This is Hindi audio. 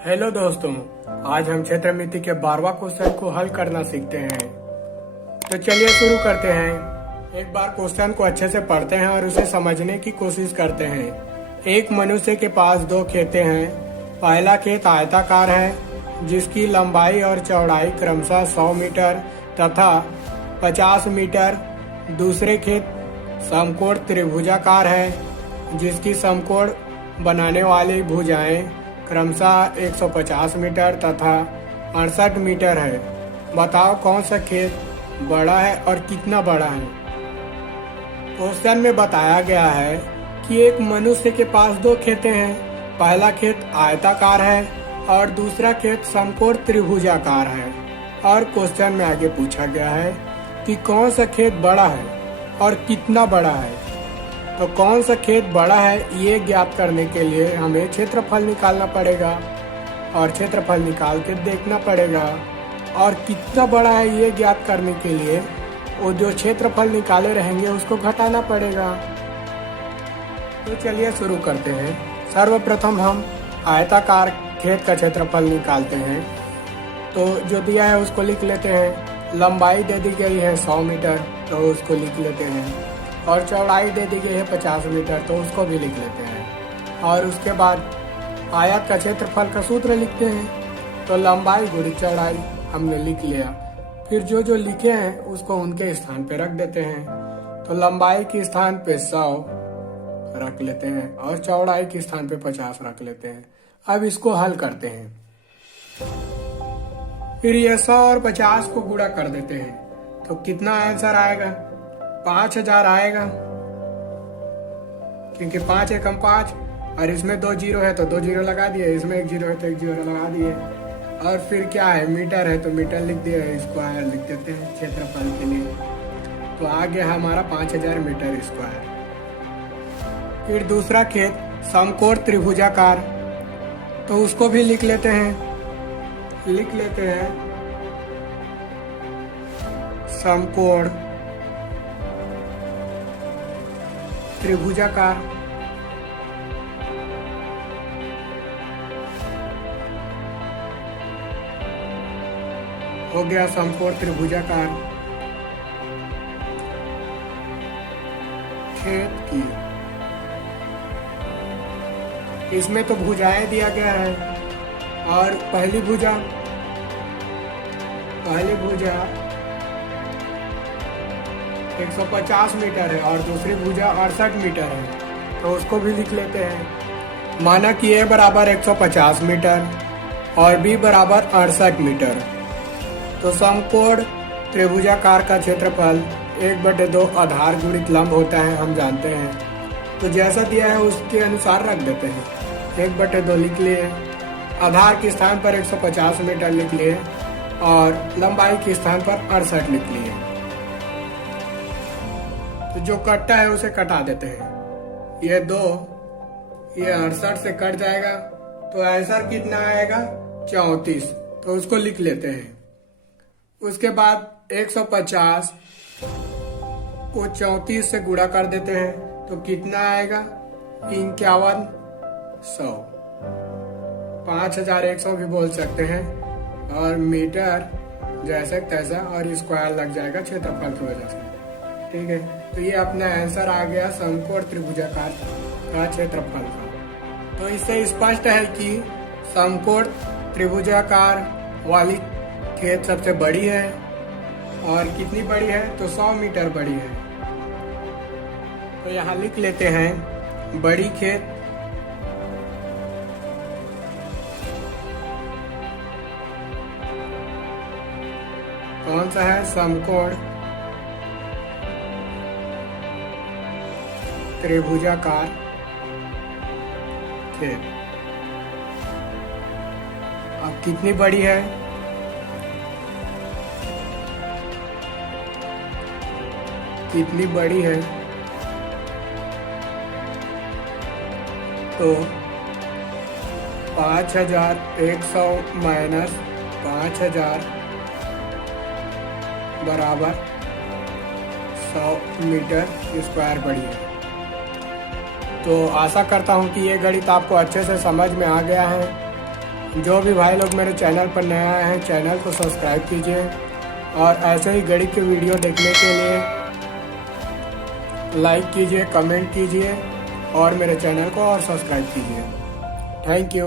हेलो दोस्तों, आज हम क्षेत्र मिति के 12वां क्वेश्चन को हल करना सीखते हैं। तो चलिए शुरू करते हैं। एक बार क्वेश्चन को अच्छे से पढ़ते हैं और उसे समझने की कोशिश करते हैं। एक मनुष्य के पास दो खेतें हैं। पहला खेत आयताकार है जिसकी लंबाई और चौड़ाई क्रमशः 100 मीटर तथा 50 मीटर। दूसरे खेत समकोण त्रिभुजाकार है जिसकी समकोण बनाने वाली भुजाएं क्रमशः 150 मीटर तथा 68 मीटर है। बताओ कौन सा खेत बड़ा है और कितना बड़ा है। क्वेश्चन में बताया गया है कि एक मनुष्य के पास दो खेतें हैं। पहला खेत आयताकार है और दूसरा खेत समकोण त्रिभुजाकार है। और क्वेश्चन में आगे पूछा गया है कि कौन सा खेत बड़ा है और कितना बड़ा है। तो कौन सा खेत बड़ा है ये ज्ञात करने के लिए हमें क्षेत्रफल निकालना पड़ेगा और क्षेत्रफल निकाल के देखना पड़ेगा। और कितना बड़ा है ये ज्ञात करने के लिए वो जो क्षेत्रफल निकाले रहेंगे उसको घटाना पड़ेगा। तो चलिए शुरू करते हैं। सर्वप्रथम हम आयताकार खेत का क्षेत्रफल निकालते हैं। तो जो दिया है उसको लिख लेते हैं। लंबाई दे दी गई है 100 मीटर, तो उसको लिख लेते हैं। और चौड़ाई दे दी गई है 50 मीटर, तो उसको भी लिख लेते हैं। और उसके बाद आयत का क्षेत्रफल का सूत्र लिखते हैं। तो लंबाई गुणित चौड़ाई हमने लिख लिया। फिर जो जो लिखे हैं उसको उनके स्थान पे रख देते हैं। तो लंबाई के स्थान पे 100 रख लेते हैं और चौड़ाई के स्थान पे 50 रख लेते हैं। अब इसको हल करते हैं। फिर ये 100 और 50 को गुणा कर देते हैं। तो कितना आंसर आएगा? 5000 आएगा, क्योंकि 5 एकम 5 और इसमें 2 जीरो है तो 2 जीरो लगा दिए, इसमें 1 जीरो है तो 1 जीरो लगा दिए। और फिर क्या है, मीटर है तो मीटर लिख दिए, स्क्वायर लिख देते हैं क्षेत्रफल के लिए। तो आ गया हमारा 5000 मीटर स्क्वायर। फिर दूसरा खेत समकोण त्रिभुजाकार, तो उसको भी लिख लेते हैं। समकोण त्रिभुजाकार। हो गया समकोण त्रिभुजाकार खेत की। इसमें तो भुजाएं दिया गया है और पहली भुजा 150 मीटर है और दूसरी भुजा 68 मीटर है, तो उसको भी लिख लेते हैं। माना कि A बराबर 150 मीटर और B बराबर 68 मीटर। तो समकोण त्रिभुजाकार का क्षेत्रफल 1/2 आधार गुणित लंब होता है, हम जानते हैं। तो जैसा दिया है उसके अनुसार रख देते हैं। 1/2 लिख लिए, आधार के स्थान पर 150 मीटर लिख लिए और लंबाई के स्थान पर 68 लिख लिए। तो जो कटता है उसे कटा देते हैं। ये 2 ये 68 से कट जाएगा, तो आंसर कितना आएगा? 34। तो उसको लिख लेते हैं। उसके बाद 150 को 34 से गुणा कर देते हैं, तो कितना आएगा? 5100। 5100 भी बोल सकते हैं और मीटर जैसे तैसा, और स्क्वायर लग जाएगा क्षेत्रफल की वजह से। ठीक है, तो ये अपना आंसर आ गया समकोण त्रिभुजाकार का क्षेत्रफल का। तो इससे स्पष्ट है कि समकोण त्रिभुजाकार वाली खेत सबसे बड़ी है। और कितनी बड़ी है? तो 100 मीटर बड़ी है। तो यहाँ लिख लेते हैं बड़ी खेत कौन सा है? समकोण त्रिभुजाकार खेत। अब कितनी बड़ी है? कितनी बड़ी है? तो 5100 माइनस 5000 बराबर 100 मीटर स्क्वायर बड़ी है। तो आशा करता हूँ कि ये गणित आपको अच्छे से समझ में आ गया है जो भी भाई लोग मेरे चैनल पर नए आए हैं चैनल को सब्सक्राइब कीजिए और ऐसे ही गणित के वीडियो देखने के लिए लाइक कीजिए, कमेंट कीजिए और मेरे चैनल को और सब्सक्राइब कीजिए। Thank you.